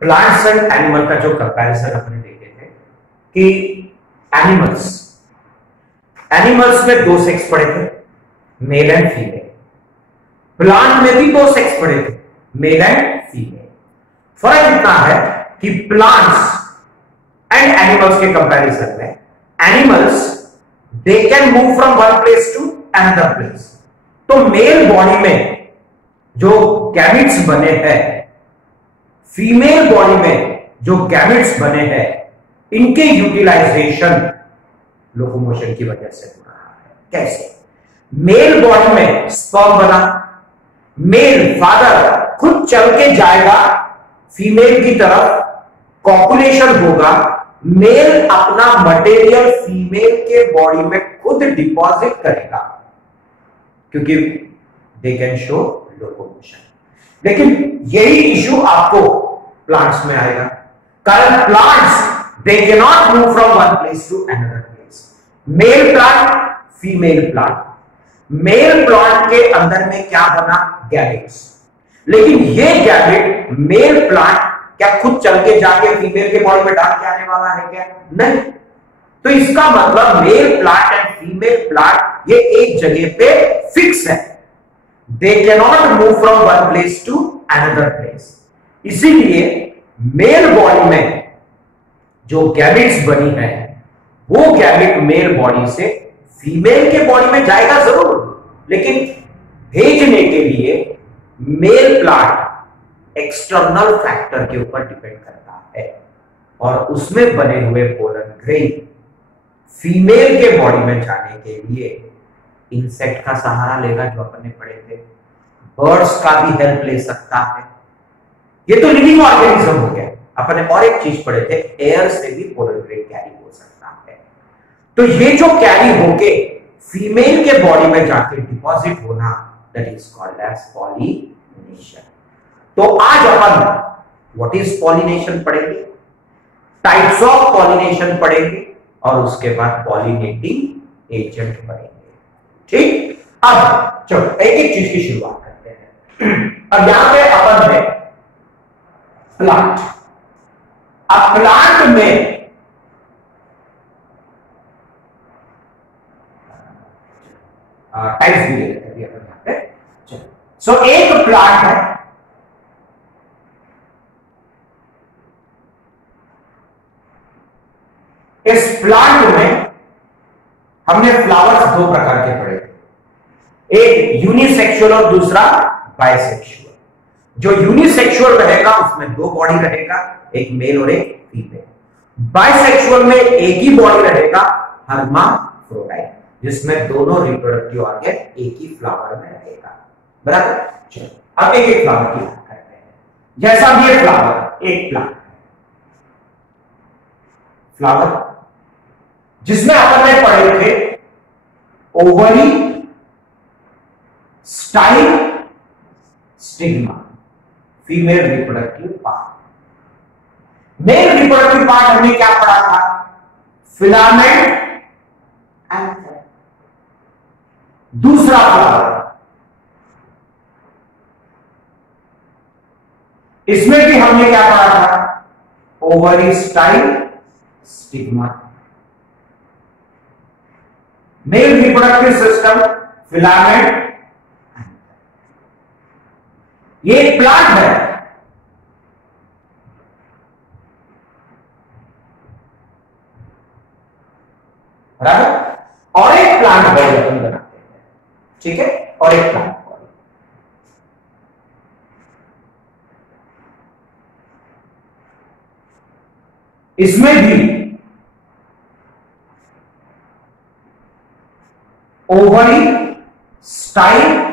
Plants and animal का जो comparison अपने देखे थे कि एनिमल्स में दो सेक्स पड़े थे, मेल एंड फीमेल। प्लांट में भी दो सेक्स पड़े थे, मेल एंड फीमेल। फर्क इतना है कि प्लांट्स एंड एनिमल्स के कंपैरिजन में animals they can move from one place to another place. तो मेल बॉडी में जो गैमेट्स बने हैं, फीमेल बॉडी में जो गैमेट्स बने हैं, इनके यूटिलाइजेशन लोकोमोशन की वजह से हो रहा है। कैसे? मेल बॉडी में स्पर्म बना, मेल फादर खुद चल के जाएगा फीमेल की तरफ, कॉपुलेशन होगा, मेल अपना मटेरियल फीमेल के बॉडी में खुद डिपॉजिट करेगा क्योंकि दे कैन शो लोकोमोशन। लेकिन यही इशू आपको प्लांट्स में आएगा, कारण plants they can not move from one place to another place. Male plant, female plant, male plant के अंदर में क्या बना? गैमेट्स। लेकिन ये गैमेट मेल प्लांट क्या खुद चल के जाके फीमेल के बॉडी में डाल के आने वाला है क्या? नहीं। तो इसका मतलब male plant and female plant ये एक जगह पे फिक्स है, they can not move from one place to another place. इसीलिए मेल बॉडी में जो गैमेट्स बनी है वो गैमेट मेल बॉडी से फीमेल के बॉडी में जाएगा जरूर, लेकिन भेजने के लिए मेल प्लांट एक्सटर्नल फैक्टर के ऊपर डिपेंड करता है और उसमें बने हुए पोलन ग्रेन फीमेल के बॉडी में जाने के लिए इंसेक्ट का सहारा लेगा, जो अपन ने पढ़े थे। बर्ड्स का भी हेल्प ले सकता है। ये तो लिविंग ऑर्गेनिज्म हो गया। अपन ने और एक चीज पढ़े थे, एयर से भी पोलन ग्रेन कैरी हो सकता है। तो ये जो कैरी होके फीमेल के बॉडी में जाके डिपॉजिट होना, that is called as pollination. तो आज अपन व्हाट इज पॉलिनेशन पढ़ेंगे, टाइप्स ऑफ पॉलिनेशन पढ़ेंगे और उसके बाद पॉलिनेटिंग एजेंट पढ़ेंगे। ठीक, अब चलो एक एक चीज की शुरुआत करते हैं। अब यहां पे अपन है प्लांट। अब प्लांट में टाइप्स भी ले लेते हैं अपन यहां पे। चलो, सो एक प्लांट है, इस प्लांट में हमने फ्लावर्स दो प्रकार के पढ़े थे, एक यूनिसेक्सुअल और दूसरा बाइसेक्सुअल। जो यूनिसेक्सुअल रहेगा उसमें दो बॉडी रहेगा, एक मेल और एक फीमेल। बाइसेक्सुअल में एक ही बॉडी रहेगा, हर्माफ्रोडाइट, जिसमें दोनों रिप्रोडक्टिव ऑर्गन एक ही फ्लावर में रहेगा। बराबर। चलो अब एक एक फ्लावर की बात करते हैं। जैसा भी ये फ्लावर, एक प्लांट फ्लावर जिसमें अपन ने पढ़े थे ovary, style, stigma, female reproductive part. Male reproductive part हमने क्या पढ़ा था? Filament and thread. दूसरा फ्लावर, इसमें भी हमने क्या पढ़ा था? Ovary, style, stigma. Male reproductive system, filament. ये एक प्लांट है, बराबर। और एक प्लांट बॉडी अपन बनाते हैं, ठीक है, और एक प्लांट बॉडी। इसमें भी ओवरी, स्टाइल,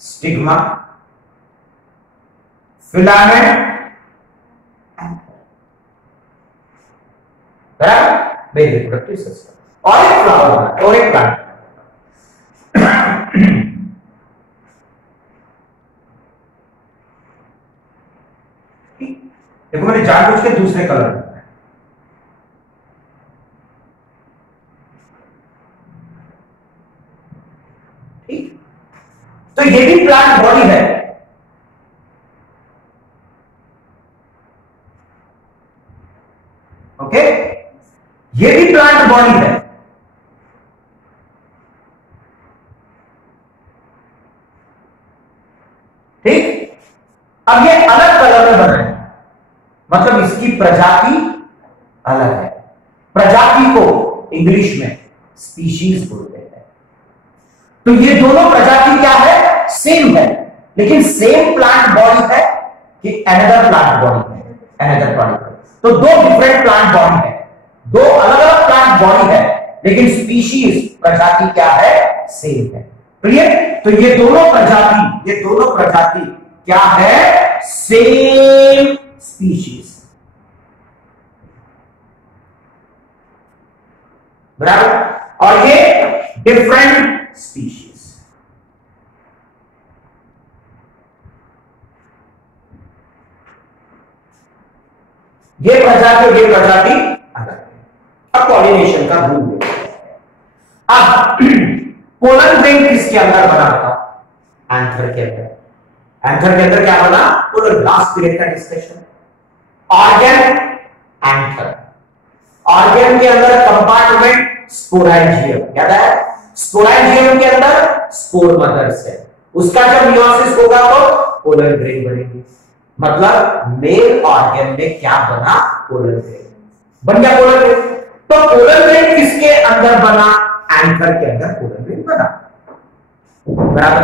स्टिग्मा, फिलामेंट, बराबर, मेल रिप्रोडक्टिव सिस्टम। और एक फ्लावर और एक प्लांट। देखो मैंने जानबूझ के दूसरे कलर में, ठीक। तो ये भी प्लांट बॉडी है, ओके, ये भी प्लांट बॉडी है। ठीक, अब ये अलग कलर में बना है, मतलब इसकी प्रजाति अलग है। प्रजाति को इंग्लिश में स्पीशीज बोलते हैं। तो ये दोनों प्रजाति क्या है, सेम है, लेकिन सेम प्लांट बॉडी है कि अनदर प्लांट बॉडी है, अनदर प्लांट बॉडी। तो दो डिफरेंट प्लांट बॉडी है, दो अलग अलग प्लांट बॉडी है, लेकिन स्पीशीज प्रजाति क्या है, सेम है। क्लियर? तो ये दोनों प्रजाति क्या है, सेम स्पीशीज, बराबर, और ये डिफरेंट स्पीशीज। ये प्रजाति अलग है। अब पॉलिनेशन का रूल है। अब पोलन ग्रेन किसके अंदर बना था, एंथर के अंदर। एंथर के अंदर क्या बना, पोलन, लास्ट पीरियड का डिस्कशन। ऑर्गन, एंथर, ऑर्गन के अंदर कंपार्टमेंट स्पोरेंजियम, याद है, स्पोरेंजियम के अंदर स्पोर मदर सेल, उसका जब मियोसिस होगा तो पोलन ग्रेन बनेगी। मतलब मेल ऑर्गन में क्या बना, पोलन ग्रेन बन गया, पोलन ग्रेन। तो पोलन ग्रेन किसके अंदर बना, एंथर के अंदर पोलन ग्रेन बना, बराबर।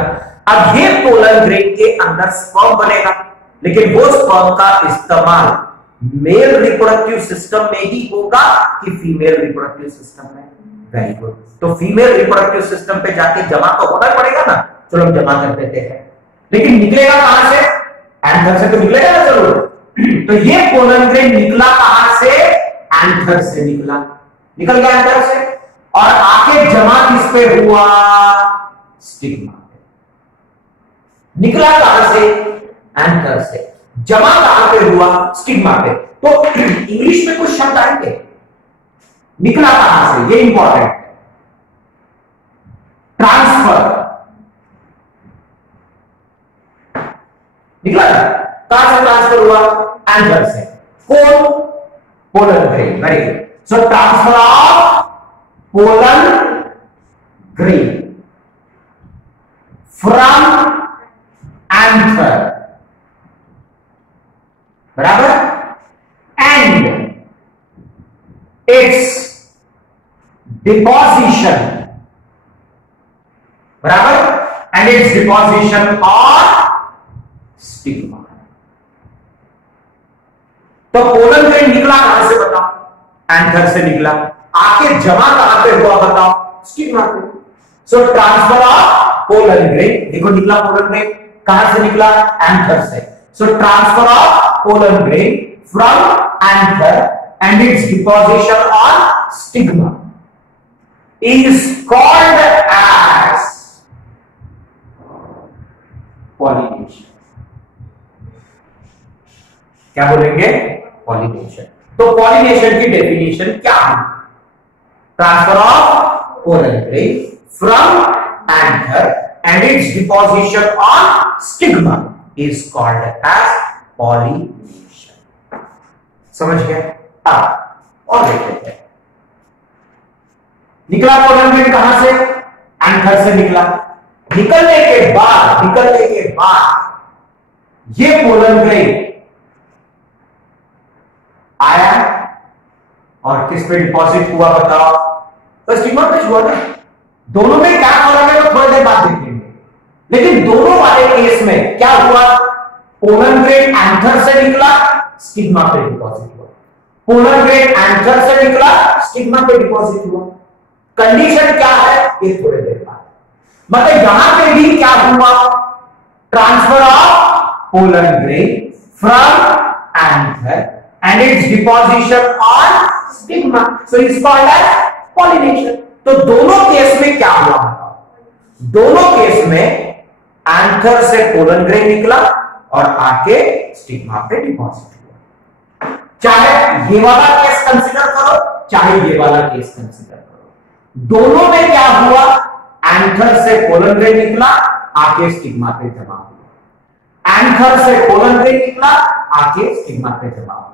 अब ये पोलन ग्रेन के अंदर स्पर्म बनेगा, लेकिन वो स्पर्म का इस्तेमाल मेल रिप्रोडक्टिव सिस्टम में ही होगा कि फीमेल रिप्रोडक्टिव सिस्टम में। Very good. तो फीमेल रिप्रोडक्टिव सिस्टम पे जाके जमा तो होना पड़ेगा ना, चलो हम जमा कर देते हैं, लेकिन निकलेगा कहां से, एंथर से तो निकलेगा ना जरूर। तो ये पोलन ग्रेन निकला कहां से, एंथर से निकल गया एंथर से, और आके जमा किस पे हुआ, स्टिग्मा पे। निकला कहां से, एंथर से, जमा कहां पे हुआ, स्टिग्मा पे। तो इंग्लिश में कुछ शब्द आएंगे, निकला कहां से, ये इंपॉर्टेंट है। ट्रांसफर, निकला कहां से, ट्रांसफर हुआ, एंथर से। कौन, pollen grain. Very good. So transfer of pollen grain from anther, बराबर, एंड इट्स डिपोजिशन, बराबर, and its deposition on stigma. तो पोलन ग्रेन निकला कहां से बताओ, एंथर से निकला, आके जमा कहां पे हुआ बताओ, स्टिग्मा पे। So transfer of pollen grain, देखो निकला पोलन ग्रेन, कहां से निकला, एंथर से। So transfer of pollen grain from anther and its deposition on stigma is called as pollination. क्या बोलेंगे, पॉलिनेशन। तो पॉलिनेशन की डेफिनेशन क्या है, transfer of pollen grain from anther and its deposition on stigma is called as pollination. समझ गए? अब और देखते हैं, निकला पोलन ग्रेन कहां से, एंथर से निकला। निकलने के बाद ये पोलन ग्रेन आया और किस पे डिपॉजिट हुआ बताओ, तो स्टिग्मा पे हुआ ना। दोनों में क्या फर्क है वो थोड़ी देर बाद देखेंगे, लेकिन दोनों वाले केस में क्या हुआ, पोलन ग्रेन एंथर से निकला, स्टिग्मा पे डिपॉजिट हुआ। पोलन ग्रेन एंथर से निकला, स्टिग्मा पे डिपॉजिट हुआ। कंडीशन क्या है ये थोड़ी देर बाद, मतलब यहां पे भी क्या हुआ, transfer of pollen grain from anther and its deposition on stigma, so it's called as pollination। तो दोनों केस में क्या हुआ, दोनों केस में एंथर से पोलन ग्रेन निकला और आके स्टिग्मा पे डिपॉजिट हुआ। चाहे ये वाला केस कंसीडर करो, चाहे ये वाला केस कंसीडर करो, दोनों में क्या हुआ, एंथर से पोलन ग्रेन निकला, आके स्टिग्मा पे जमा हुआ। एंथर से पोलन ग्रेन निकला, आके स्टिग्मा पे जमा हुआ।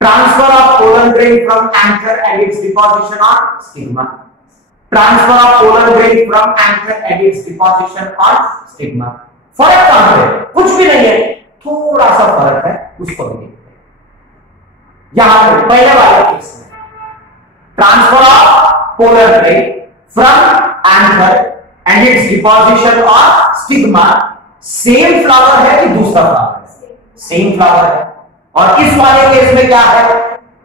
Transfer of pollen grain from anther and its deposition on stigma. Transfer of pollen grain from anther and its deposition on stigma. फर्क कहां है? कुछ भी नहीं है, थोड़ा सा फर्क है, उसको भी देखते हैं। यहां पे पहले वाले केस में transfer of polar grain from anther and its deposition on stigma, same flower है कि दूसरा फ्लावर है? सेम फ्लावर है। और इस वाले केस में क्या है?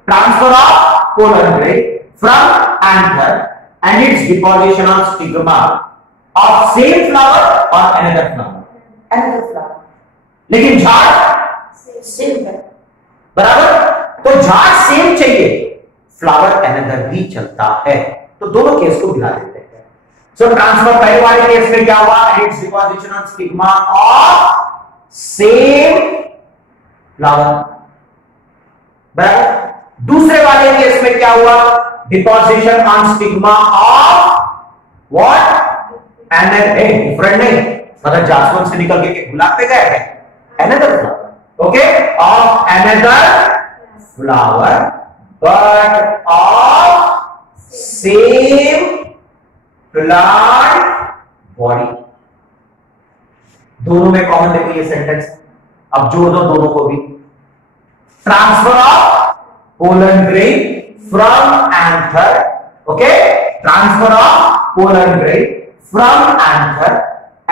Transfer of polar grain from anther and its deposition on stigma of same flower और अनदर फ्लावर, लेकिन झाड़ सेम है, बराबर। तो झाड़ सेम चाहिए, फ्लावर अनदर भी चलता है, तो दोनों केस को मिला देते हैं। सो ट्रांसफर पहले वाले केस में क्या हुआ? It's deposition on stigma of same flower, बराबर। दूसरे वाले केस में क्या हुआ? Deposition on stigma of what? Another, different नहीं, मतलब जासवंत से निकल के गुलाब पे गए हैं, another flower, okay, of another flower but of same plant body. दोनों में कॉमन देखो ये सेंटेंस, अब जोड़ दो दोनों को भी। Transfer of pollen grain from anther, okay, transfer of pollen grain from anther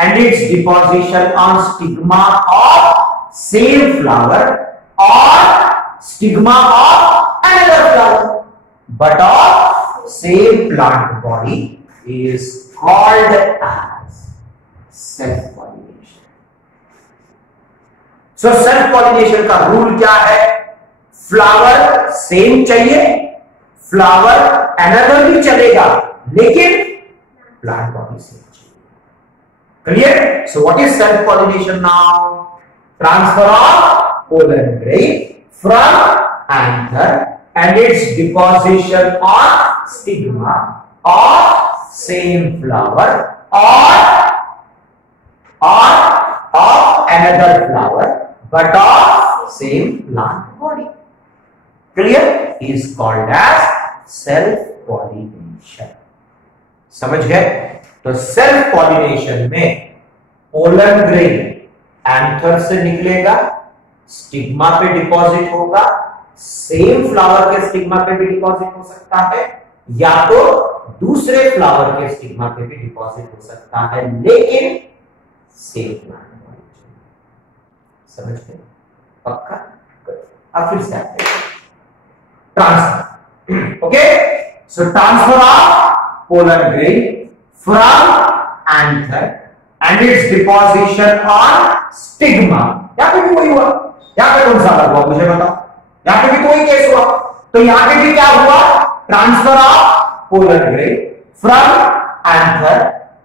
and its deposition on stigma of same flower or stigma of another flower but of same plant body is called as self pollination. So self pollination का rule क्या है? Flower same चाहिए, flower another भी चलेगा, लेकिन plant body same. Clear? So what is self-pollination now? Transfer of pollen grain from anther and its deposition on stigma of same flower or of another flower but of same plant body. Clear? Is called as self-pollination. समझ गए? तो self pollination में pollen grain anther से निकलेगा, stigma पे deposit होगा, same flower के stigma पे भी डिपॉजिट हो सकता है, या तो दूसरे फ्लावर के स्टिग्मा पे भी डिपॉजिट हो सकता है, लेकिन सेम प्लांट बॉडी। समझ गए? पक्का? अब फिर से transfer, okay. So transfer of pollen grain from anther and its deposition on stigma। यहां पे भी वही हुआ, यहां पे कौन सा अलग हुआ मुझे बताओ? यहां पे भी तो वही केस हुआ, तो यहां पे भी क्या हुआ? Transfer of pollen grain from anther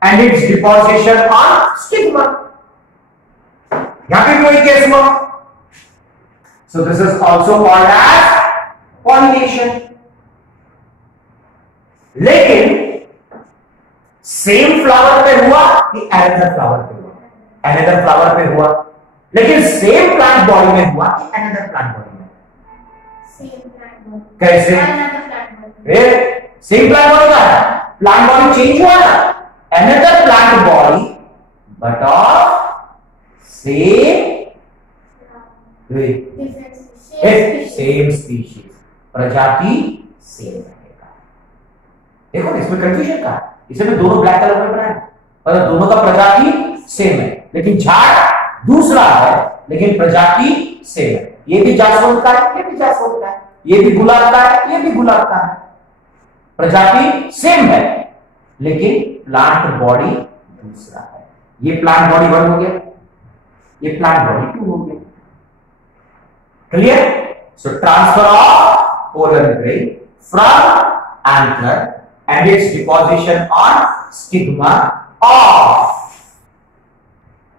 and its deposition on stigma। यहां पे भी वही केस हुआ। So this is also called as pollination। लेकिन सेम फ्लावर पे हुआ कि अनदर फ्लावर पे हुआ? अनदर फ्लावर पे हुआ, लेकिन सेम प्लांट बॉडी में हुआ कि अनदर प्लांट बॉडी में? Same plant body. कैसे? सेम प्लांट बॉडी का है, प्लांट बॉडी चेंज हुआ ना, another plant body but of same species, प्रजाति सेम रहेगा। देखो इसमें कंफ्यूजन का है, इसे मैं दोनों ब्लैक कलर में बनाया, और दोनों का प्रजाति सेम है, लेकिन झाड़ दूसरा है, लेकिन प्रजाति सेम है। ये भी जासवंत का है, ये भी जासवंत का है, ये भी गुलाब का है, ये भी गुलाब का है, प्रजाति सेम है, लेकिन प्लांट बॉडी दूसरा है। ये प्लांट बॉडी 1 हो गया, ये प्लांट बॉडी 2 हो गया। Clear? So transfer of pollen grain from anther and its deposition on stigma of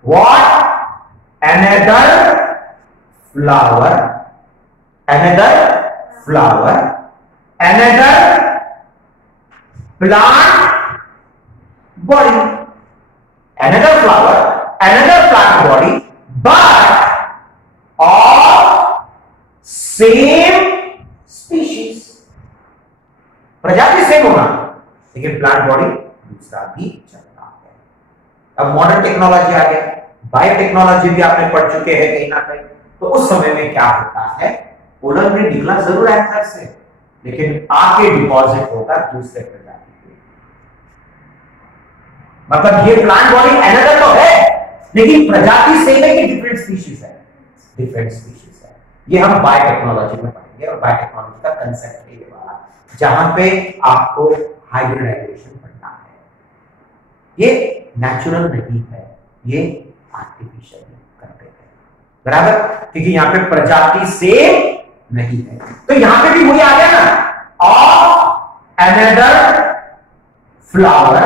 what? Another flower, another plant body, another flower, another plant body, but of same प्रजाति same होगा लेकिन plant body दूसरा भी चलता है। अब modern technology आ गया, biotechnology भी आपने पढ़ चुके हैं कहीं ना कहीं। तो उस समय में क्या होता है, पोलन ग्रेन निकला जरूर एंथर से, लेकिन आके डिपॉजिट होगा दूसरे प्रजाति पे। मतलब ये प्लांट बॉडी एनादर तो है लेकिन प्रजाति सेम है कि डिफरेंट स्पीशीज है, डिफरेंट स्पीशीज है। ये हम बायोटेक्नोलॉजी में पढ़ेंगे और बायोटेक्नोलॉजी का कंसेप्ट है ये वाला, जहां पे आपको हाइब्रिडाइजेशन पढ़ना है। ये नेचुरल नहीं है, ये आर्टिफिशियल करते हैं, बराबर, क्योंकि यहां पे प्रजाति सेम नहीं है। तो यहां पे भी वही आ गया ना, of another flower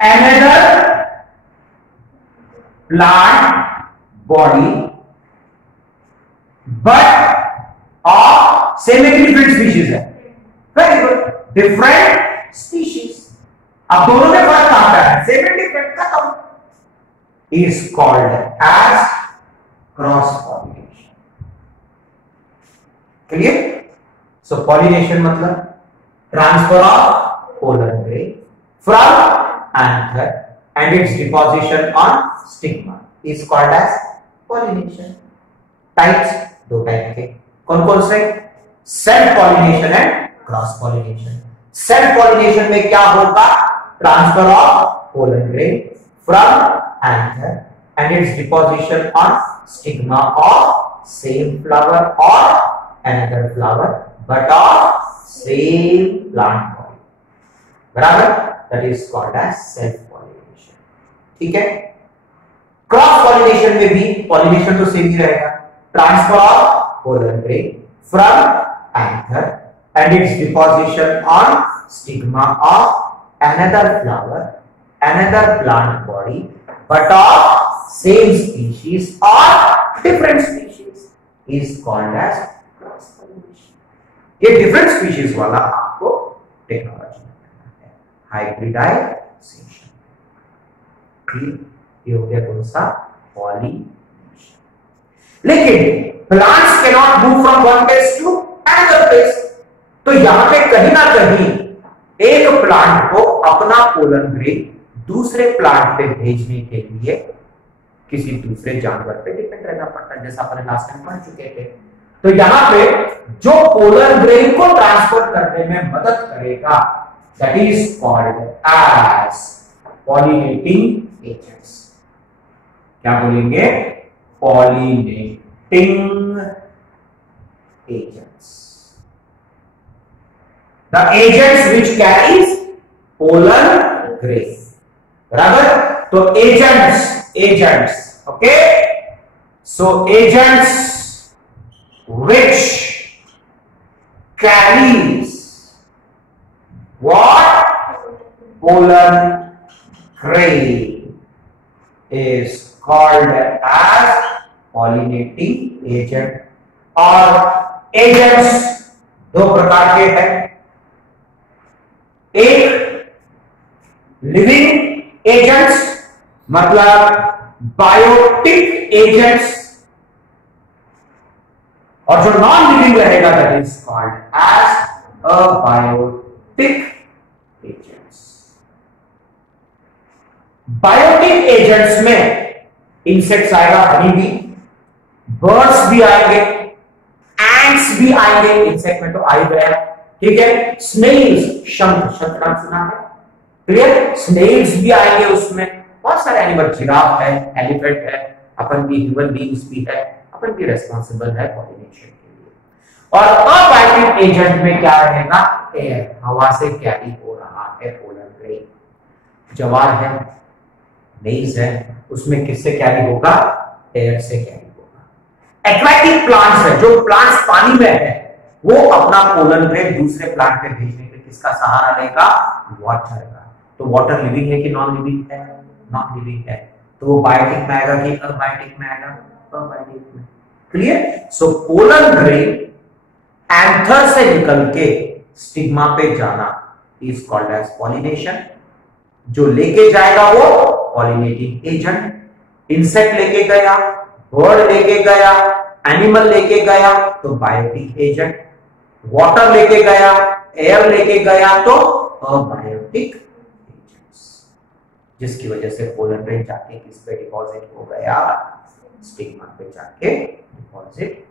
another plant body but of same है कि डिफरेंट स्पीशीज है। Very good, different species. अब दोनों में फर्क आता है, सेम एंड डिफरेंट, खत्म। Is called as cross pollination. Clear? So pollination मतलब transfer of pollen grain from anther and its deposition on stigma is called as pollination. Types दो type के, कौन कौन से? Self pollination and cross pollination. Self pollination में क्या होगा? Transfer of pollen grain from anther and its deposition on stigma of same flower or another flower but of same plant body, बराबर? That is called as self pollination। ठीक है? Cross pollination में भी pollination तो same ही रहेगा, transfer of pollen grain from anther and its deposition on stigma of another flower another plant body but of same species और different species is called as cross pollination. ये different species वाला आपको technology में करना है, hybridisation. ये हो गया कौन सा? पॉलिनेशन। लेकिन plants can not move from one place to another place. तो यहां पे कहीं ना कहीं एक प्लांट को अपना पोलन ग्रेन दूसरे प्लांट पे भेजने के लिए किसी दूसरे जानवर पे डिपेंड रहना पड़ता है, जैसा अपन लास्ट टाइम पढ़ चुके थे। तो यहां पे जो पोलन ग्रेन को ट्रांसफर करने में मदद करेगा that is called as pollinating agents. क्या बोलेंगे? Pollinating agents. The agents which carries pollen grain, बराबर? तो agents, okay? So agents which carries what? Pollen grain is called as pollinating agent। और एजेंट्स दो प्रकार के हैं, एक लिविंग एजेंट्स मतलब बायोटिक एजेंट्स, और जो नॉन लिविंग रहेगा that is called as abiotic agents. Biotic agents में इंसेक्ट्स आएगा, हनी भी, बर्ड्स भी आएंगे, एंट्स भी आएंगे, इंसेक्ट में तो आ ही गया, ठीक है? स्नेल्स, शंख नाम सुना है, क्लियर? स्नेल्स भी आएंगे उसमें, बहुत सारे एनिमल, जिराफ है, एलिफेंट है, अपन भी, ह्यूमन बीइंग्स भी है, अपन भी रेस्पॉन्सिबल है पॉलिनेशन के लिए। और अबायोटिक एजेंट में क्या रहेगा? एयर, हवा से कैरी हो रहा है पोलन ग्रेन। जवार है, मेज है, उसमें किससे कैरी होगा? एयर से कैरी होगा। एक्वाटिक प्लांट्स है, जो प्लांट्स पानी में है, वो अपना पोलन ग्रेन दूसरे प्लांट पे भेजने के किसका सहारा लेगा? वाटर का। तो वाटर लिविंग है कि नॉन लिविंग है? नॉन लिविंग है, तो वो बायोटिक में आएगा कि अबायोटिक में आएगा? अबायोटिक में। Clear? So pollen grain anther से निकल के स्टिग्मा पे जाना इज कॉल्ड एज पॉलिनेशन। जो लेके जाएगा वो पॉलिनेटिंग एजेंट। इंसेक्ट लेके गया, बर्ड लेके गया, एनिमल लेके गया तो बायोटिक एजेंट। वाटर लेके गया, एयर लेके गया तो अबायोटिक एजेंट्स, जिसकी वजह से पोलन रेंज जाके किस पे डिपॉजिट हो गया, स्टिग्मा पे जाके डिपॉजिट